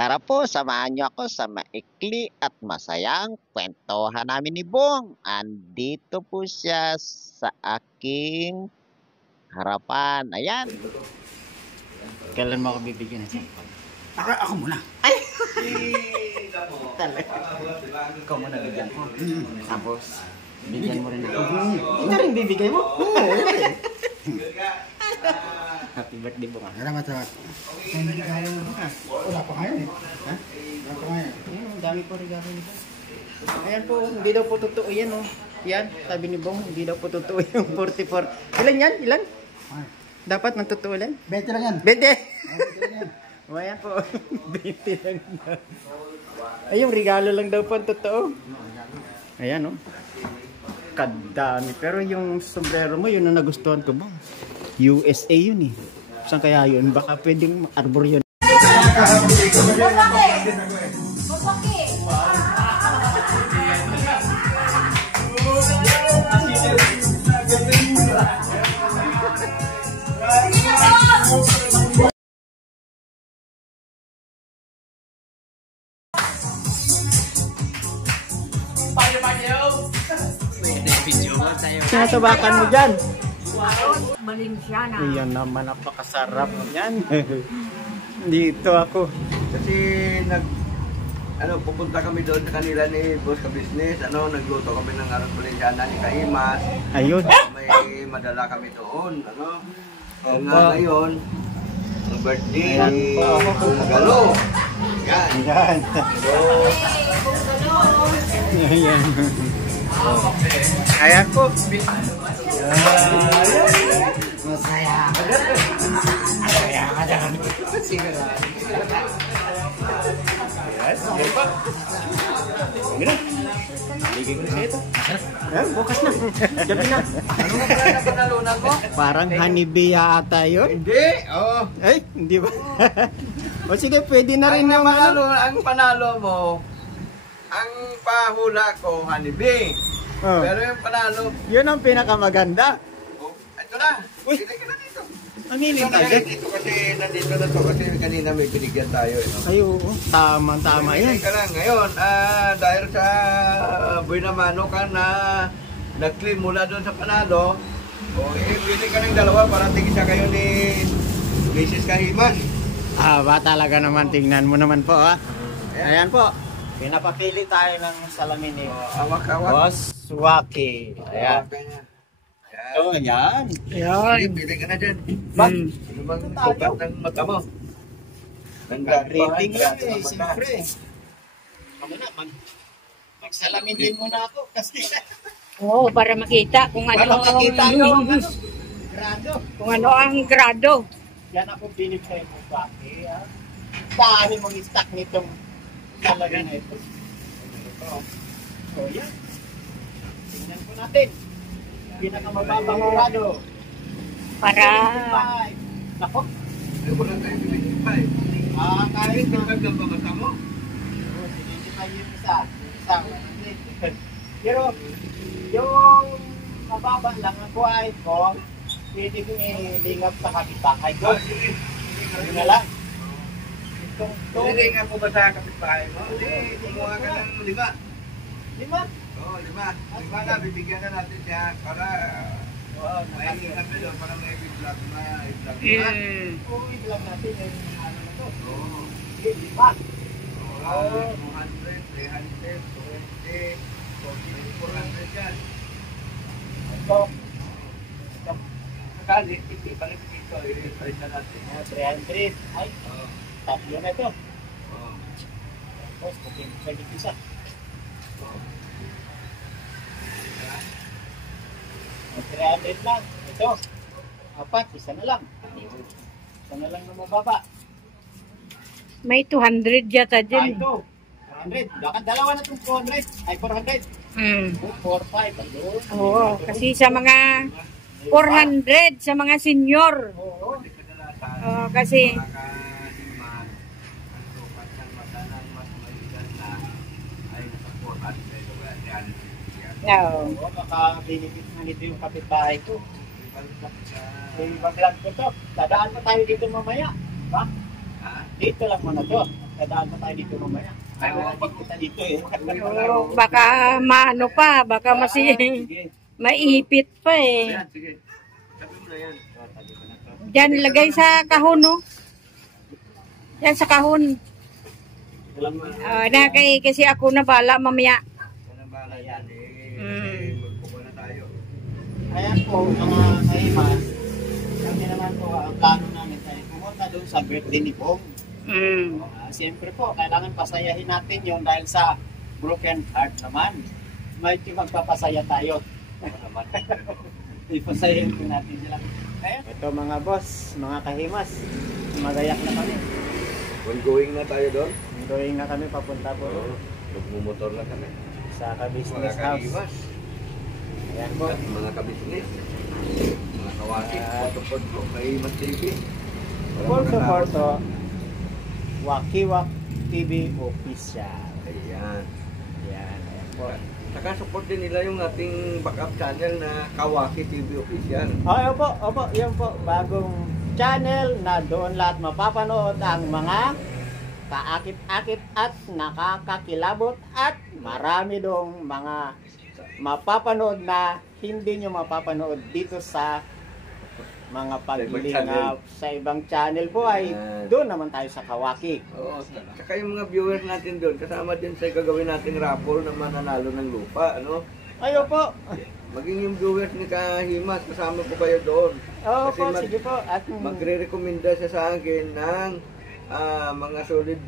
Tara po, samahan niyo ako sa maikli at masayang kwentuhan namin ni Bong. Andito po siya sa aking harapan. Ayan. Kailan mo ako bibigyan ng cellphone? Ako muna. Ay! Talaga. Ikaw muna bigyan ko. Tapos, bigyan mo rin ako. Ito rin bibigay mo? Oo. Happy birthday po nga. Salamat. Hindi ka kaya mo bukas. Wala pa ngayon eh. Ha? Wala pa ngayon. Ang dami po regalo nito. Ayan po, hindi daw po totoo yan oh. Yan, sabi ni Bong, hindi daw po totoo yung 44. Ilan yan? Ilan? Dapat ng totoo lang? 20 lang yan. 20! 20 lang yan. O ayan po, 20 lang yan. Ay, yung regalo lang daw po ang totoo. Ayan oh. Kadami. Pero yung sombrero mo, yun ang nagustuhan ko, Bong. USA yun eh. Saan kaya yun? Baka pwedeng arbor yun. Sinatabakan mo dyan. Balenciana. Ayan naman, napakasarap yan. Dito ako. Kasi pupunta kami doon sa kanila ni Boss Ka Business, nagluto kami ng arroz Valenciana ni Kaimas. Ayun. May madala kami doon, ngayon, ang birthday ni Galo. Yan. Yan. Ayan. Ayan po. Masaya. Masaya ka dyan. Yes. Mira. Bigay ko na siya ito. Ayan, bukas na. Gabi na. Ano nga pala na panalunan mo? Parang honeybee ata yun. Hindi, oh. Ay, hindi ba? O sige, pwede na rin yung Ang panalo mo, ang pahula ko, honeybee. Oh. Pero yung panalo, Yun ang pinakamaganda. ito na. Uy. Hindi ka na dito. Ang hiling Ito tayo. dito kasi nandito na to kasi kanina may binigyan tayo. Ay, oo. Tama yan. Hindi ka lang. Ngayon, dahil sa Buenamano ka na nag-claim mula doon sa panalo, pili ka ng dalawa para tigisa kayo ni Mrs. Kahimas. Ba talaga naman, tingnan mo naman po ha. Ayan po. Pinapapili tayo ng salamin ni Awak-awak. Boss Waki. Ayan. Oh, yan. Sige, pili ka na dyan. Ano bang sukat ng mata mo? Rating lang eh, siyempre. Ano na, magsalamin din muna ako kasi Oo, para makita kung ano para makita yung grado. kung ano ang grado. Yan ako bilib kay Boss Waki. Dahil mong stock nitong talaga na ito. So yan. Tingnan po natin. Pinakamababang grado. Para 25. Nako. Ay, wala tayong 25. Kahit na. Tingnan lang ba mata mo? Oo, 25 yung isa. Isa, 100. Pero, yung mababa lang ang buhay ko, pwede kong ilingap sa kapitbahay ko. Yun na lang. Hindi nga po ba sa kapitbahay mo? Hindi, kumuha ka ng 5. 5? Oo, 5. 5 na, bibigyan na natin siya para may kami doon, para may i-vlog na i-vlog na. Uwi lang natin yung ano na to. Oo. 200, 300, 20, 400 yan. Ito. Sakali, balik dito, i-refresh na natin. 300. Ay, Oo. tatlo na ito. Oo. Tapos, sa isa. Oo. 300 lang. Ito. 4, isa na lang. Isa na lang na mababa. may 200 yata dyan. Ito. 400. Lakad dalawa na itong 200. Ay, 400. 4, 5. Ayun. Oo, kasi sa mga 400 sa mga senior. Oo. Kasi Oo, baka benefit na nito yung kapitbahay ko. Ibang vlog ko to. Dadaan pa tayo dito mamaya. Ba? Dito lang muna to. Dadaan pa tayo dito mamaya. Ay, kita dito eh. Oo, baka maano pa, baka maipit pa eh. Yan, sige. Sabi mo na yan. Diyan, lagay sa kahon, no? Yan sa kahon. Kasi ako na bala mamaya. Ano ba na yan eh? Magpupo na tayo. Ayan po, mga kaimas. Kami naman po, ang plano namin tayo pumunta doon sa birthday ni Bong. Siyempre po, kailangan pasayahin natin yun dahil sa broken heart naman. May magpapasaya tayo. Ipasayahin po natin sila. Ayan. Ito mga boss, mga kahimas, magayak na kami. Ongoing na tayo doon. Going na kami papunta po Magmumotor na kami. sa ka-business Mga house. kahimas. Ayan po. At mga kabisnes. Mga kawati. Patupod po kay Mas TV. Full support to Wakiwak TV Official. Ayan. Ayan po. Saka support din nila yung ating backup channel na Kawaki TV Official. Okay, opo, yun po, bagong channel na doon lahat mapapanood ang mga kaakit-akit at nakakakilabot at marami dong mga mapapanood na hindi nyo mapapanood dito sa mga paglingap sa ibang channel po ay doon naman tayo sa Kawaki. Oo, saka yung mga viewers natin doon, kasama din sa gagawin nating raffle na mananalo ng lupa, ano? Ayo po. Maging yung viewers ni Kahimas, kasama po kayo doon. Oo Kasi po, sige po. At magre-recommenda siya sa akin ng mga solid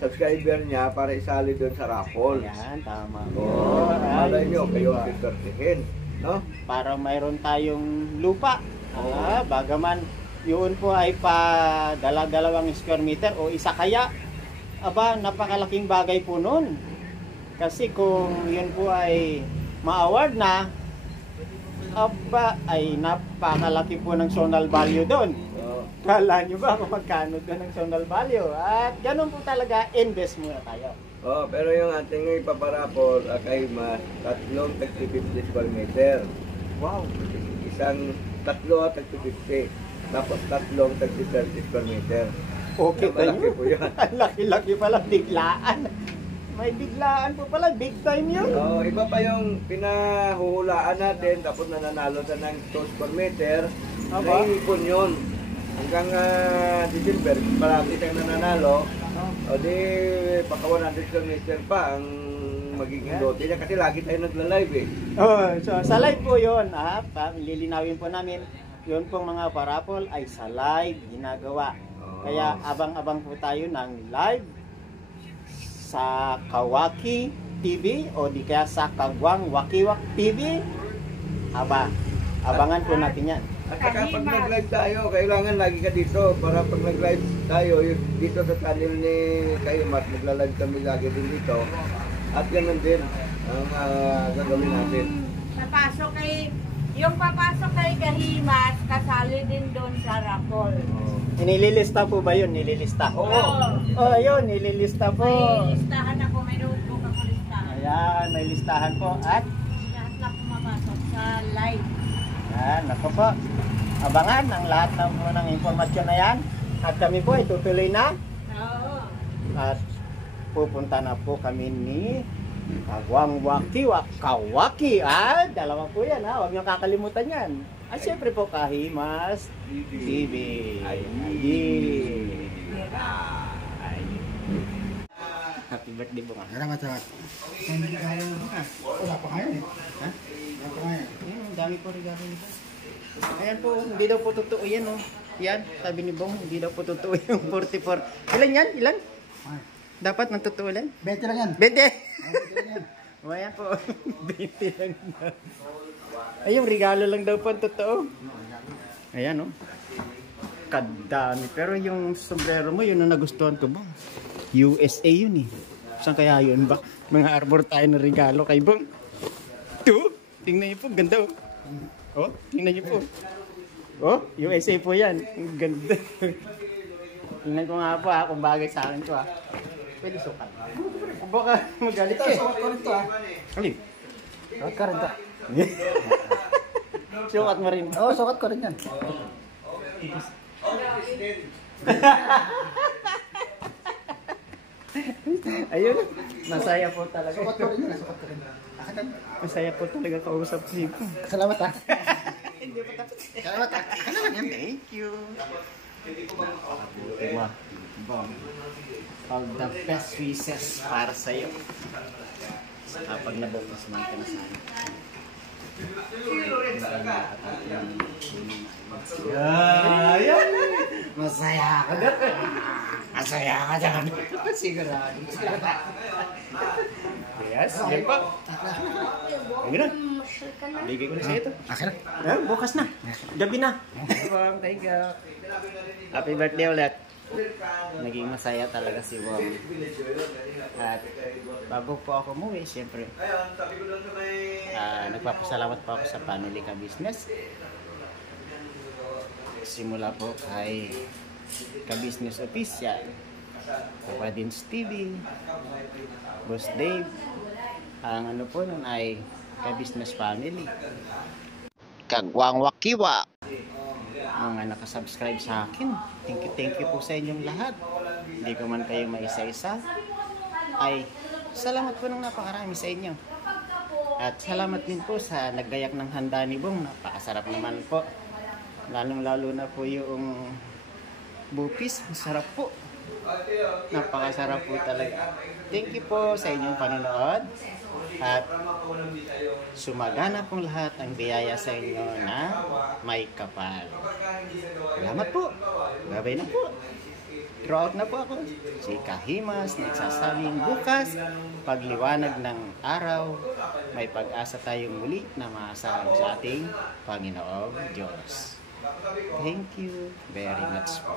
subscriber niya para isali doon sa raffle. Yan, tama po. Oo, malay nyo, kayo diba? sisertihin, no? Para mayroon tayong lupa. Bagaman yun po ay pa dalawang square meter o isa kaya. Aba, napakalaking bagay po nun. Kasi kung yun po ay ma-award na, aba, ay napakalaki po ng zonal value doon. Kala nyo ba kung magkano doon ng zonal value? At ganun po talaga, invest muna tayo. Oh, pero yung ating ipaparapol kay Mas, tatlong tag-50 square meter. Wow. Isang tatlo tag-50. Tapos tatlong tag-30 square meter. Okay tayo. Malaki po yun. Ang laki-laki pala, biglaan. May biglaan po pala, big time yun. Oh, iba pa yung pinahuhulaan natin, tapos nananalo sa ng 2 square meter. Aba? Naiipon yun. Hanggang December, parati tayong nananalo. O di, pagka 100 square meter pa ang magiging lote niya. Kasi lagi tayo nagla-live eh. So sa live po yun, lilinawin po namin, yun pong mga parapol ay sa live ginagawa. Kaya abang-abang po tayo ng live sa Kawaki TV o di kaya sa Kagwang Wakiwak TV. Abangan po natin yan. At saka pag nag-live tayo, kailangan lagi ka dito para pag nag-live tayo, dito sa channel ni Kahimas, magla-live kami lagi din dito. At ganun din ang gagawin natin. Yung papasok kay Kahimas, kasali din doon sa raffle. Nililista po ba yun? Nililista? Oo. Yun, nililista po. May listahan ako, may notebook ako listahan. Ayan, may listahan po. At Lahat na pumapasok sa live. yan, ako po. Abangan ang lahat ng impormasyon na yan. At kami po ay tutuloy na. Oo. At pupunta na po kami ni Kagwang Wakiwak Kawaki. Dalawa po yan ha. Huwag niyo kakalimutan yan. At syempre po Kahimas TV. Happy birthday po nga. Salamat. Hindi kaya wala pa ngayon eh. Ha? Wala pa ngayon. Ang dami po regalo nito. Ayan po, hindi daw po totoo yan oh. Yan, sabi ni Bong, hindi daw po totoo yung 44. Ilan yan? Ilan? Dapat nang totoo lang? 20 lang yan. 20! O ayan po, 20 lang na. Ay, yung regalo lang daw po ang totoo. Ayan oh. Kadami. Pero yung sombrero mo, yun ang nagustuhan ko Bong. USA yun eh. Saan kaya yun ba? Mga arbor tayo na regalo kay Bong. Ito, tingnan niyo po, ganda oh. Oh, tingnan niyo po. Oh, USA po yan. Ang ganda. Tingnan ko nga po kung bagay sa akin to Pwede sukat. Baka magalit ka eh. Sukat ko rin to Alin? Sukat ka rin to. Sukat mo rin. Oo, sukat ko rin yan. Ayun, masaya po talaga. Sukat ko rin yun. Sukat ko rin. Akin na. Masaya po talaga kausap si Ipo. Salamat ha. Hindi pa tapos. Salamat ha. Ano lang yan? Thank you. Napakabuti mo. Bong. All the best wishes para sa'yo. Kapag nabukas man ka na sana. Yan! Masaya ka dyan. Masaya ka dyan. Sigurado. Yes, yan pa. Sige na. Bigay ko na sa'yo ito. Akin na. Bukas na. Gabi na. Thank you. Happy birthday ulit. Naging masaya talaga si Wong. At bago po ako umuwi, siyempre, nagpapasalamat po ako sa Family Ka Business. Simula po kay Ka Business Official, Papa Dins TV, Boss Dave. Ang ano po nun ay Ka Business Family. Kagwang wakiwa. Mga nakasubscribe sa akin, thank you po sa inyong lahat. Hindi ko man kayo maisa-isa, ay salamat po ng napakarami sa inyo. At salamat din po sa naggayak ng handa ni Bong. Napakasarap naman po, lalong-lalo na po yung bupis. Masarap po, napakasarap po talaga. Thank you po sa inyong panonood. At sumagana pong lahat ang biyaya sa inyo na may kapal. Salamat po. Gabay na po. Throughout na po ako. Si Kahimas nagsasabing bukas, pagliwanag ng araw, may pag-asa tayong muli na maasahan sa ating Panginoong Diyos. Thank you very much po.